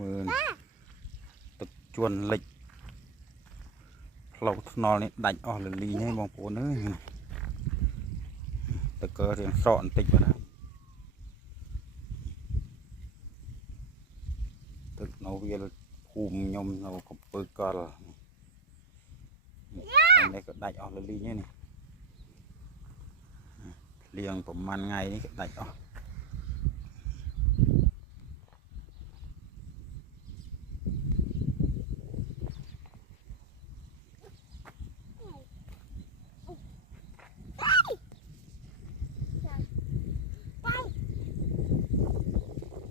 มือตึกจวนเหล็กเรานอนนี่ดัดออกเลยลีให้มองปูนเลยตะเกียงเรียงสอนติดไปนะตึกเราเวียภูมิยมเราก็เปิดก่อนอันนี้ก็ดัดออกเลยลีนี่เรียงประมาณไงนี่ก็ดัดออก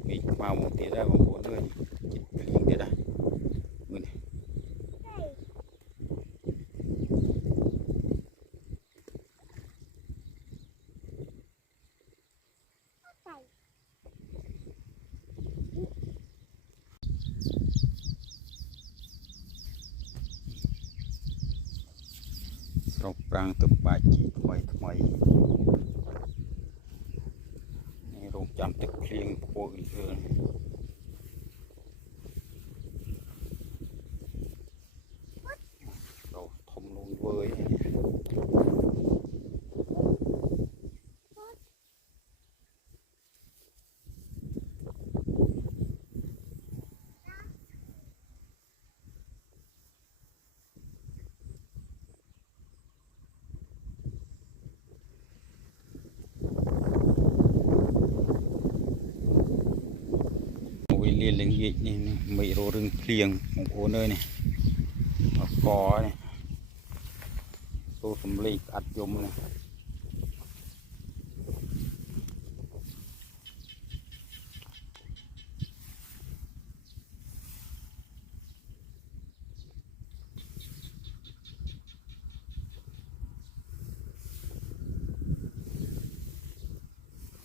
มีมาหมดตีได้บางคนด้วยจิตเลี้ยงตีได้มือนี่เราปรางตึกป่าจีทำไมนี่โรงจำตึกเลี้ยงพวกอื่นเราทำลงเว้ยเรียนเรื่องยิ่นี่ไม่รู้เรื่องเพียงของโอนเลยนี่กอนี่ตัวสำลีอัดยมนี่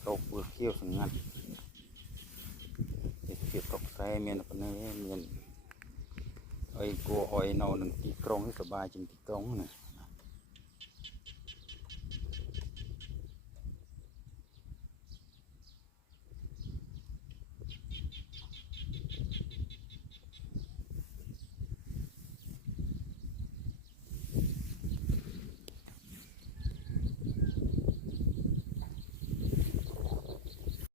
ตกเปลือกเขี้ยวสังงัดเกี่ยวกับใส่เมียนคนนี้เมียนไอ้กัวอ้อยนอนตีกรงให้สบายจริงตีกรงนะ